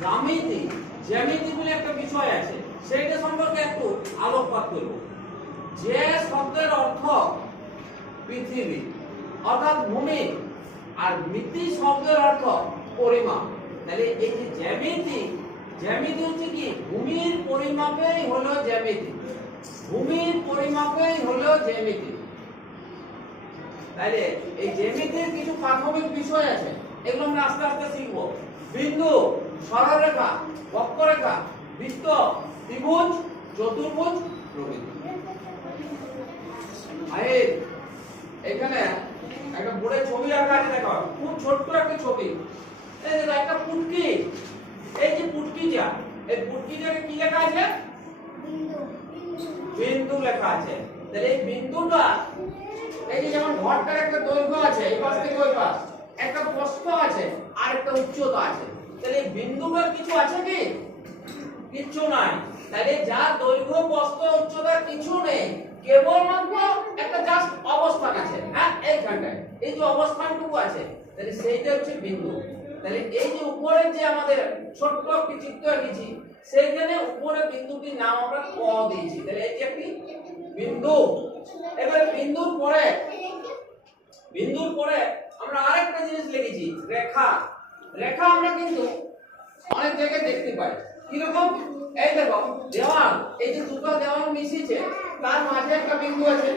জ্যামিতি জ্যামিতি বলে একটা বিষয় আছে, সেইটা সম্পর্কে একটু আলোকপাত করব। যে শব্দের অর্থ পৃথিবী, অর্থাৎ ভূমি, আর মিতি শব্দের অর্থ পরিমাপ। তাহলে এই যে জ্যামিতি জ্যামিতি হচ্ছে কি? ভূমির পরিমাপেই হলো জ্যামিতি। ভূমির পরিমাপেই হলো জ্যামিতি। তাইলে এই জ্যামিতির কিছু প্রাথমিক বিষয় আছে, এগুলো আমরা আস্তে আস্তে শিখব। বিন্দু সরলরেখা বক্ররেখা বৃত্ত ত্রিভুজ চতুর্ভুজ প্রভৃতি। এখানে একটা বোর্ডে ছবি আঁকা আছে দেখো। খুব ছোট্ট একটা ছবি। এই দেখো একটা পুটকি। এই যে পুটকিটা এই পুটকিটাকে কি লেখা আছে? বিন্দু। লেখা আছে। তাহলে এই বিন্দুটা এই যে যেমন ঘরটার একটা দৈর্ঘ্য আছে এই পাশ থেকে ওই পাশ একটা প্রস্থ আছে আর একটা উচ্চতা আছে। তাহলে বিন্দুটার কিছু আছে কি? কিচ্ছু নাই। তাহলে যার দৈর্ঘ্য প্রস্থ উচ্চতা কিছু নেই। কেবলমাত্র একটা জাস্ট অবস্থান আছে হ্যাঁ? এইখানটায়। এই যে অবস্থানটুকু আছে, তাহলে সেইটা হচ্ছে বিন্দু। তাহলে এই যে উপরে যে আমাদের ছোট্ট একটি চিত্র এঁকেছি সেইখানে উপরে বিন্দুটির নাম আমরা ক দিয়েছি। তাহলে এই যে একটি বিন্দু। এবার বিন্দুর পরে বিন্দুর পরে আমরা আরেকটা জিনিস লিখেছি, রেখা। রেখা আমরা কিন্তু অনেক জায়গায় দেখতে পাই। কীরকম? এই দেখো, দেওয়াল, এই যে দুটো দেওয়াল মিশিয়েছে, তার মাঝে একটা বিন্দু আছে,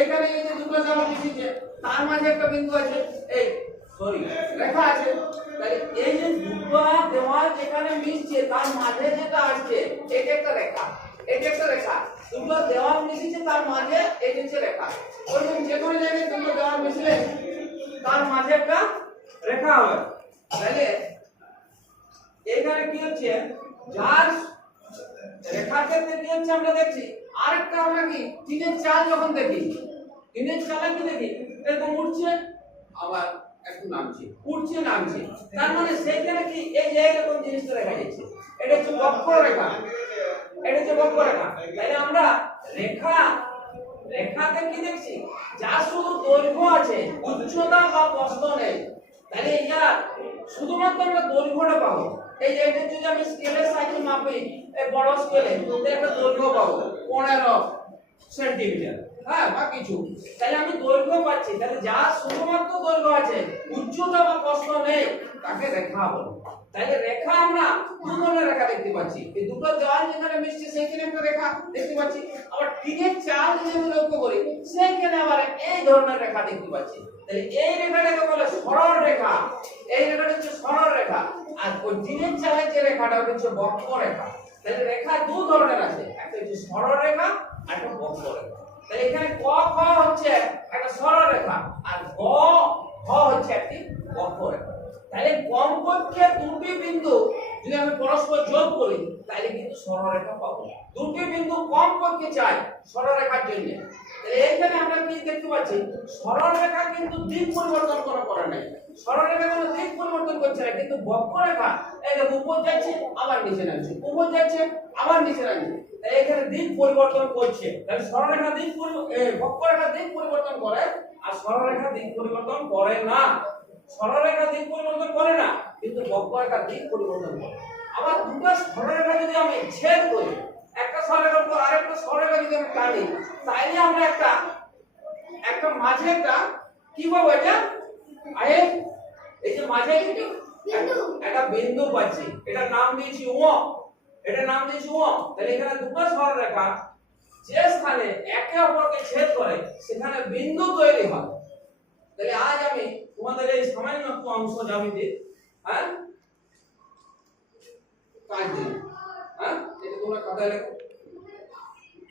এখানে এই যে দুটো দেওয়াল মিশিয়েছে, তার মাঝে একটা বিন্দু আছে, এই সরি রেখা আছে। তাহলে এই যে দুটো দেওয়াল যেখানে মিশছে, তার মাঝে যেটা আসছে, এটা একটা রেখা, এটা একটা রেখা। দুটো দেওয়াল মিশিয়েছে, তার মাঝে এটা হচ্ছে রেখা। ওরকম যে কোনো জায়গায় দুটো দেওয়াল মিশলে তার মাঝে একটা রেখা হবে। তাহলে এখানে কি হচ্ছে? যার রেখার ক্ষেত্রে কি হচ্ছে আমরা দেখছি? আরেকটা আমরা কি? চাল যখন দেখি কি দেখি? এরকম উঠছে আবার একটু নামছে উঠছে নামছে। তার মানে কি এই যে এরকম জিনিসটা দেখা যাচ্ছে? এটা হচ্ছে বক্ররেখা এটা হচ্ছে বক্ররেখা তাহলে আমরা রেখা, রেখাতে কি দেখছি? যা শুধু দৈর্ঘ্য আছে, উচ্চতা বা শুধুমাত্র আমরা দৈর্ঘ্যটা পাবো। এই যে এটা যদি আমি স্কেলের সাহায্যে মাপি, এই বড় স্কেলে তাহলে একটা দৈর্ঘ্য পাবো, পনেরো সেন্টিমিটার হ্যাঁ বা কিছু। তাহলে আমি দৈর্ঘ্য পাচ্ছি। তাহলে যা শুধুমাত্র দৈর্ঘ্য আছে, উচ্চতা বা প্রস্থ নেই, তাকে রেখা বলো। তাহলে রেখা আমরা দু ধরনের রেখা দেখতে পাচ্ছি। এই দুটো দেওয়াল যেখানে মিশছে, সেইখানে একটা রেখা দেখতে পাচ্ছি। আবার টিনের চাল যদি আমি লক্ষ্য করি, সেইখানে আবার এই ধরনের রেখা দেখতে পাচ্ছি। তাহলে এই রেখাটাকে বলে সরল রেখা। এই রেখাটা হচ্ছে সরল আর ওই দিনের চালের যে রেখাটা হচ্ছে বক্র তাহলে রেখা দু ধরনের আছে। একটা হচ্ছে সরল আর একটা বক্র তাহলে এখানে ক, খ হচ্ছে একটা সরল আর গ খ হচ্ছে একটি বক্র তাহলে কমপক্ষে দুটি বিন্দু যদি আমি পরস্পর যোগ করি, তাহলে কিন্তু সরলরেখা পাবো। দুটি বিন্দু কমপক্ষে চাই সরলরেখার জন্য। তাহলে এখানে আমরা কি দেখতে পাচ্ছি? সরলরেখা কিন্তু দিক পরিবর্তন কোনো করে নাই। সরলরেখা কোনো দিক পরিবর্তন করছে না, কিন্তু বক্ররেখা, এই উপর যাচ্ছে, আবার নিচে নামছে। উপর যাচ্ছে, আবার নিচে নামছে। এখানে দিক পরিবর্তন করছে। তাহলে সরলরেখা দিক বক্ররেখা দিক পরিবর্তন করে, আর সরলরেখা দিক পরিবর্তন করে না। সরলরেখা দিক পরিবর্তন করে না। কিন্তু বক্ররেখা দিক পরিবর্তন করে। আবার দুটো সরলরেখা যদি আমি ছেদ করি একটা সরলরেখার উপর আরেকটা সরলরেখা যদি আমি টানি তাইলে আমরা একটা একটা মাঝে একটা কি পাবো এটা? আরে এই যে মাঝে কিন্তু একটা বিন্দু পাচ্ছি। এটার নাম দিয়েছি ও এটার নাম দিয়েছি ও তাহলে এখানে দুটো সরলরেখা যে স্থানে একে অপরকে ছেদ করে সেখানে বিন্দু তৈরি হয়। তাহলে আজ আমি তোমাদের এই সামান্য অংশ জ্যামিতি হ্যাঁ কাজ দিন হ্যাঁ এটা তোমরা খাতায় লেখো